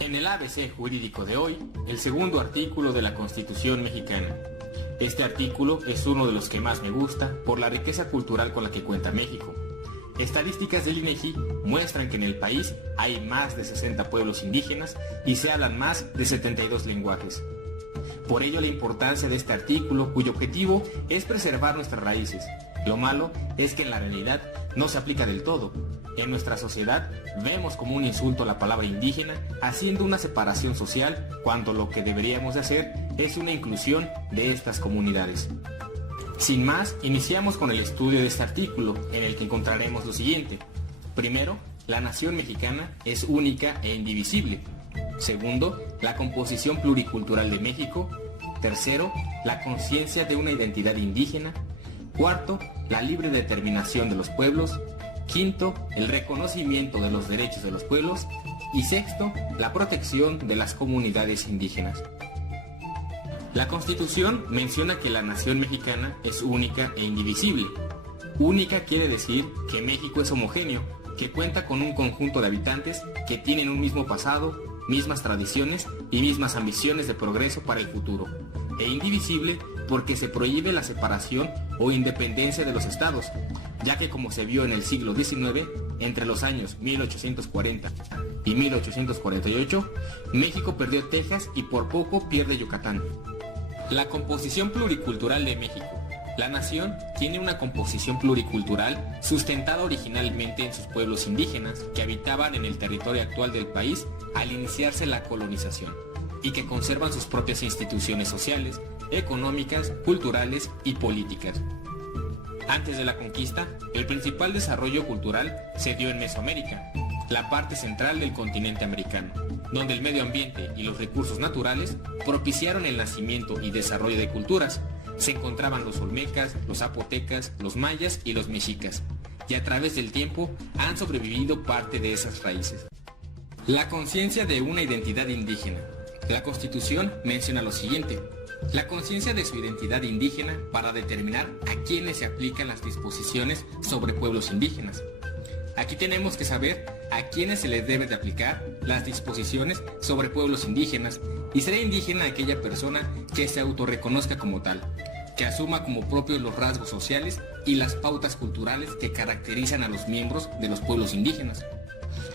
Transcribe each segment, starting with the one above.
En el ABC jurídico de hoy, el segundo artículo de la Constitución mexicana. Este artículo es uno de los que más me gusta por la riqueza cultural con la que cuenta México. Estadísticas del INEGI muestran que en el país hay más de 60 pueblos indígenas y se hablan más de 72 lenguajes. Por ello la importancia de este artículo, cuyo objetivo es preservar nuestras raíces. Lo malo es que en la realidad no se aplica del todo. En nuestra sociedad vemos como un insulto la palabra indígena, haciendo una separación social, cuando lo que deberíamos de hacer es una inclusión de estas comunidades. Sin más, iniciamos con el estudio de este artículo, en el que encontraremos lo siguiente. Primero, la nación mexicana es única e indivisible. Segundo, la composición pluricultural de México. Tercero, la conciencia de una identidad indígena. Cuarto, la libre determinación de los pueblos. Quinto, el reconocimiento de los derechos de los pueblos. Y sexto, la protección de las comunidades indígenas. La Constitución menciona que la nación mexicana es única e indivisible. Única quiere decir que México es homogéneo, que cuenta con un conjunto de habitantes que tienen un mismo pasado, mismas tradiciones y mismas ambiciones de progreso para el futuro. E indivisible porque se prohíbe la separación o independencia de los estados, ya que como se vio en el siglo XIX, entre los años 1840 y 1848, México perdió Texas y por poco pierde Yucatán. La composición pluricultural de México. La nación tiene una composición pluricultural sustentada originalmente en sus pueblos indígenas que habitaban en el territorio actual del país al iniciarse la colonización y que conservan sus propias instituciones sociales, económicas, culturales y políticas. Antes de la conquista, el principal desarrollo cultural se dio en Mesoamérica, la parte central del continente americano, donde el medio ambiente y los recursos naturales propiciaron el nacimiento y desarrollo de culturas. Se encontraban los olmecas, los zapotecas, los mayas y los mexicas, y a través del tiempo han sobrevivido parte de esas raíces. La conciencia de una identidad indígena. La Constitución menciona lo siguiente: la conciencia de su identidad indígena para determinar a quiénes se aplican las disposiciones sobre pueblos indígenas. Aquí tenemos que saber a quiénes se les debe de aplicar las disposiciones sobre pueblos indígenas, y será indígena aquella persona que se autorreconozca como tal, que asuma como propios los rasgos sociales y las pautas culturales que caracterizan a los miembros de los pueblos indígenas.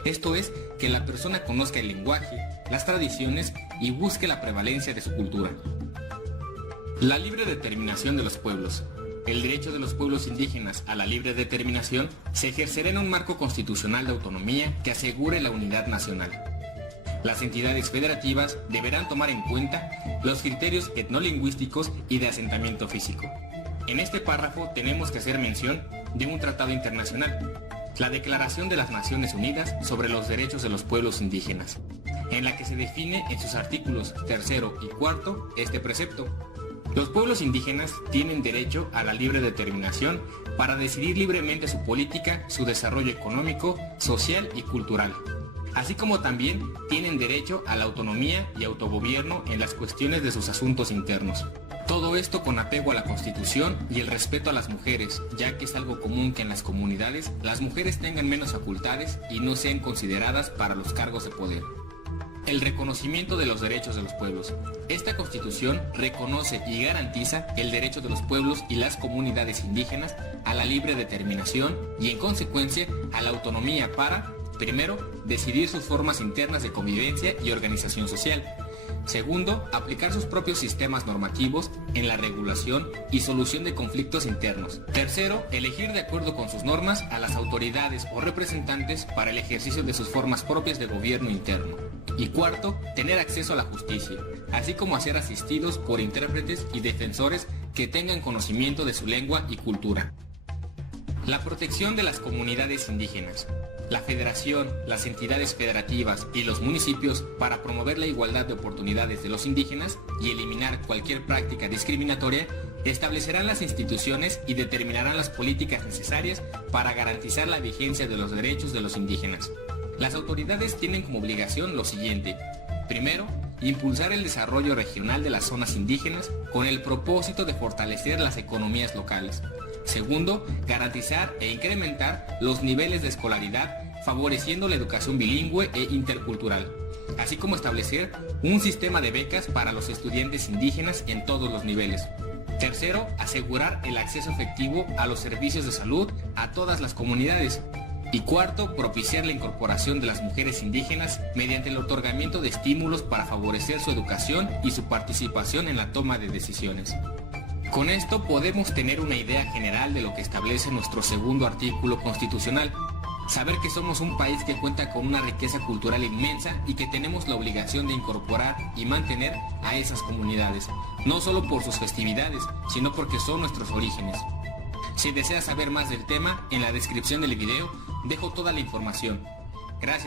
Esto es, que la persona conozca el lenguaje, las tradiciones y busque la prevalencia de su cultura. La libre determinación de los pueblos. El derecho de los pueblos indígenas a la libre determinación se ejercerá en un marco constitucional de autonomía que asegure la unidad nacional. Las entidades federativas deberán tomar en cuenta los criterios etnolingüísticos y de asentamiento físico. En este párrafo tenemos que hacer mención de un tratado internacional, la Declaración de las Naciones Unidas sobre los Derechos de los Pueblos Indígenas, en la que se define en sus artículos 3 y 4 este precepto. Los pueblos indígenas tienen derecho a la libre determinación para decidir libremente su política, su desarrollo económico, social y cultural, así como también tienen derecho a la autonomía y autogobierno en las cuestiones de sus asuntos internos. Todo esto con apego a la Constitución y el respeto a las mujeres, ya que es algo común que en las comunidades las mujeres tengan menos facultades y no sean consideradas para los cargos de poder. El reconocimiento de los derechos de los pueblos. Esta Constitución reconoce y garantiza el derecho de los pueblos y las comunidades indígenas a la libre determinación y, en consecuencia, a la autonomía para, primero, decidir sus formas internas de convivencia y organización social. Segundo, aplicar sus propios sistemas normativos en la regulación y solución de conflictos internos. Tercero, elegir de acuerdo con sus normas a las autoridades o representantes para el ejercicio de sus formas propias de gobierno interno. Y cuarto, tener acceso a la justicia, así como a ser asistidos por intérpretes y defensores que tengan conocimiento de su lengua y cultura. La protección de las comunidades indígenas. La Federación, las entidades federativas y los municipios, para promover la igualdad de oportunidades de los indígenas y eliminar cualquier práctica discriminatoria, establecerán las instituciones y determinarán las políticas necesarias para garantizar la vigencia de los derechos de los indígenas. Las autoridades tienen como obligación lo siguiente: primero, impulsar el desarrollo regional de las zonas indígenas con el propósito de fortalecer las economías locales. Segundo, garantizar e incrementar los niveles de escolaridad, favoreciendo la educación bilingüe e intercultural. así como establecer un sistema de becas para los estudiantes indígenas en todos los niveles. Tercero, asegurar el acceso efectivo a los servicios de salud a todas las comunidades. Y cuarto, propiciar la incorporación de las mujeres indígenas mediante el otorgamiento de estímulos para favorecer su educación y su participación en la toma de decisiones. Con esto podemos tener una idea general de lo que establece nuestro segundo artículo constitucional. Saber que somos un país que cuenta con una riqueza cultural inmensa y que tenemos la obligación de incorporar y mantener a esas comunidades, no solo por sus festividades, sino porque son nuestros orígenes. Si deseas saber más del tema, en la descripción del video dejo toda la información. Gracias.